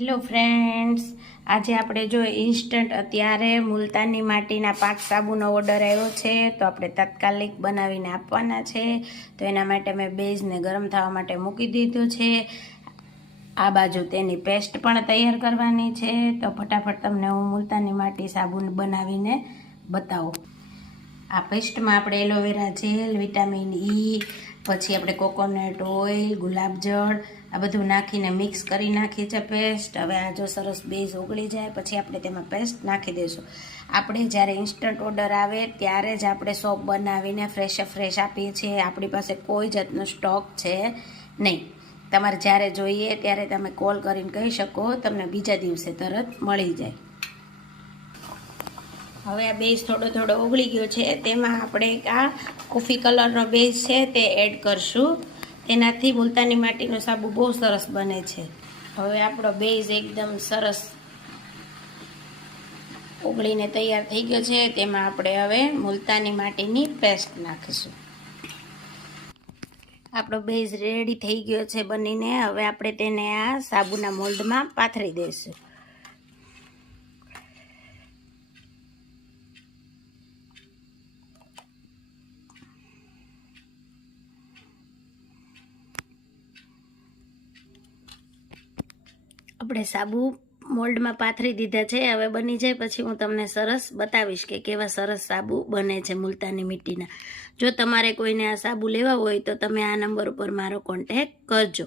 Hello friends આજે આપણે જો ઇન્સ્ટન્ટ અત્યારે મુલતાની માટીના પાક સાબુનો ઓર્ડર આવ્યો છે, તો આપણે તાત્કાલિક બનાવીને આપવાના છે. તો એના માટે મેં બેઝને ગરમ થવા માટે મૂકી દીધું છે. આ બાજુ તેની પેસ્ટ પણ તૈયાર કરવાની છે. તો ફટાફટ તમને હું મુલતાની માટી સાબુ બનાવીને બતાવું. આ પેસ્ટમાં આપણે એલોવેરા જેલ, વિટામિન ઈ પછી આપણે કોકોનટ ઓઇલ, ગુલાબજળ, આ બધું નાખીને મિક્સ કરી નાખી છે પેસ્ટ. હવે આ જો સરસ બેઝ ઓગળી જાય, પછી આપણે તેમાં પેસ્ટ નાખી દઈશું. આપણે જ્યારે ઇન્સ્ટન્ટ ઓર્ડર આવે ત્યારે જ આપણે સોપ બનાવીને ફ્રેશ ફ્રેશ આપીએ છીએ. આપણી પાસે કોઈ જાતનો સ્ટોક છે નહીં. તમારે જ્યારે જોઈએ ત્યારે તમે કોલ કરીને કહી શકો, તમને બીજા દિવસે તરત મળી જાય. હવે આ બેઝ થોડો થોડો ઓગળી ગયો છે, તેમાં આપણે આ કોફી કલરનો બેઝ છે તે એડ કરશું. તેનાથી મુલતાની માટીનો સાબુ બહુ સરસ બને છે. હવે આપણો બેઝ એકદમ સરસ ઓગળીને તૈયાર થઈ ગયો છે, તેમાં આપણે હવે મુલતાની માટીની પેસ્ટ નાખીશું. આપણો બેઝ રેડી થઈ ગયો છે બનીને, હવે આપણે તેને આ સાબુના મોલ્ડમાં પાથરી દઈશું. આપણે સાબુ મોલ્ડમાં પાથરી દીધા છે. હવે બની જાય પછી હું તમને સરસ બતાવીશ કે કેવા સરસ સાબુ બને છે મુલતાની મીઠીના. જો તમારે કોઈને આ સાબુ લેવા હોય તો તમે આ નંબર ઉપર મારો કોન્ટેક કરજો.